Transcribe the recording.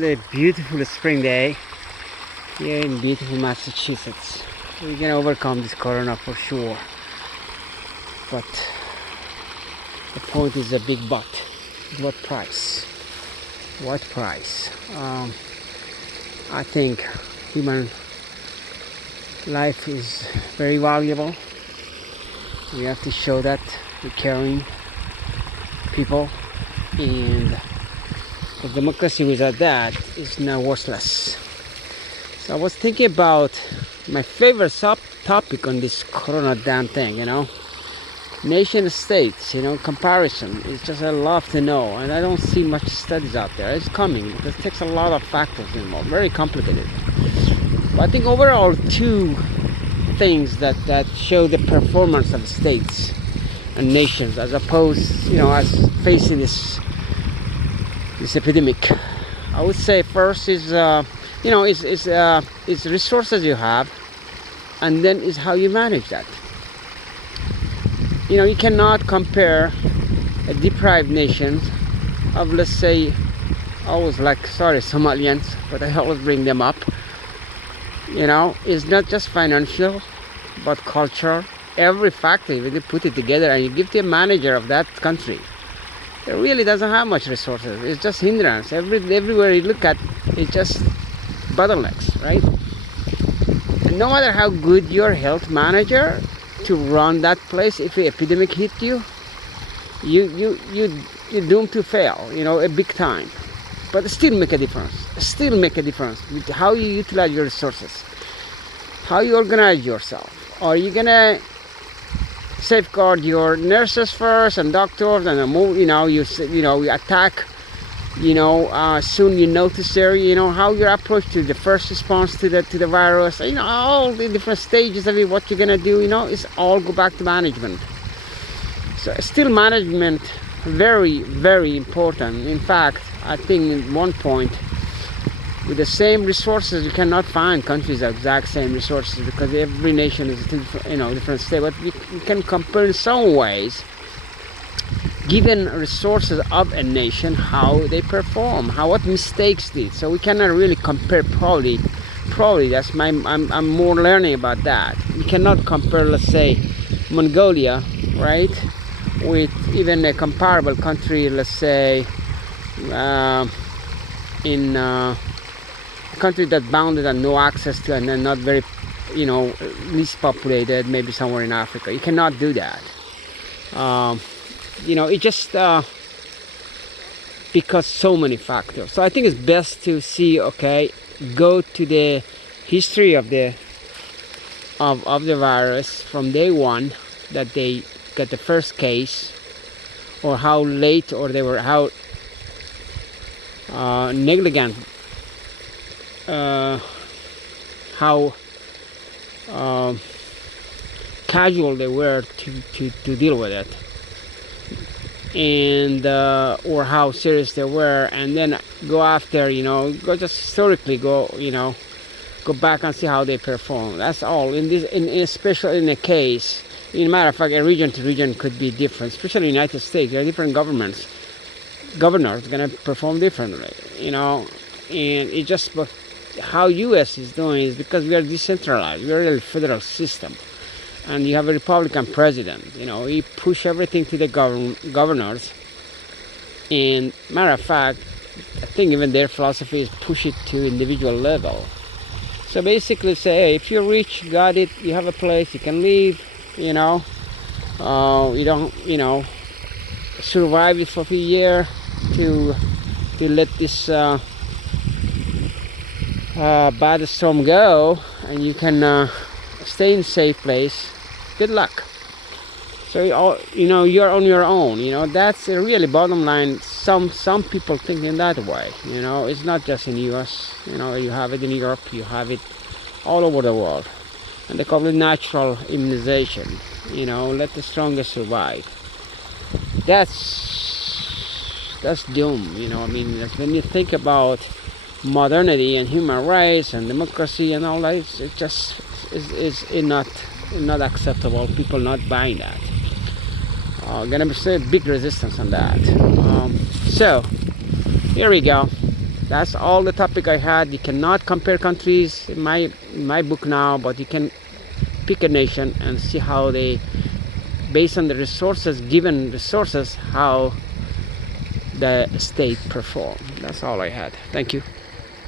Another beautiful spring day here in beautiful Massachusetts. We're gonna overcome this corona for sure, but the point is a big but. What price? What price? I think human life is very valuable. We have to show that we're caring people, and the democracy without that is now worthless. So I was thinking about my favorite topic on this corona damn thing, nation states, comparison. It's just I love to know, and I don't see much studies out there. It's coming. It takes a lot of factors involved, very complicated. But I think overall two things that show the performance of states and nations as opposed, as facing this epidemic. I would say first is is resources you have, and then is how you manage that. You cannot compare a deprived nation of, let's say, Somalians, but I always bring them up. It's not just financial, but cultural. Every factor, when you put it together and you give to a manager of that country, it really doesn't have much resources. It's just hindrance. Everywhere you look at, it's just bottlenecks, right? And no matter how good your health manager to run that place, if an epidemic hit you're doomed to fail, a big time. But still make a difference. Still make a difference with how you utilize your resources, how you organize yourself. Are you gonna safeguard your nurses first and doctors, and you attack, soon you notice there, how your approach to the first response to the virus, all the different stages of it, what you're gonna do, it's all go back to management. So still management, very, very important. In fact, I think at one point, with the same resources, you cannot find countries the exact same resources, because every nation is different state. But we can compare in some ways, given resources of a nation, how they perform, what mistakes did. So we cannot really compare. Probably that's I'm more learning about that. We cannot compare, let's say, Mongolia, right, with even a comparable country, let's say, in a country that bounded and no access to, and then not very, least populated, maybe somewhere in Africa. You cannot do that. It just because so many factors. So I think it's best to see, go to the history of the virus from day one that they got the first case, or how late, or they were how negligent, how casual they were to deal with it, and or how serious they were, and then go after, go just historically go back and see how they perform. That's all. Especially in a case, in a matter of fact, a region to region could be different, especially in the United States. There are different governors going to perform differently, and it just, but how US is doing is because we are decentralized, we are a federal system, and you have a Republican president, he push everything to the governors, and matter of fact, I think even their philosophy is push it to individual level. So basically say, hey, if you're rich, you got it, you have a place, you can live, you don't, survive it for a few years to let this bad storm go, and you can stay in a safe place. Good luck. So you're on your own. That's a really bottom line. Some people think in that way. It's not just in US. You have it in Europe, you have it all over the world, and they call it natural immunization. Let the strongest survive. That's doom. That's when you think about modernity and human rights and democracy and all that, it just is not acceptable. People not buying that. Gonna be a big resistance on that. So here we go. That's all the topic I had. You cannot compare countries in my book now, but you can pick a nation and see how they, based on the resources, given resources, how the state perform. That's all I had. Thank you.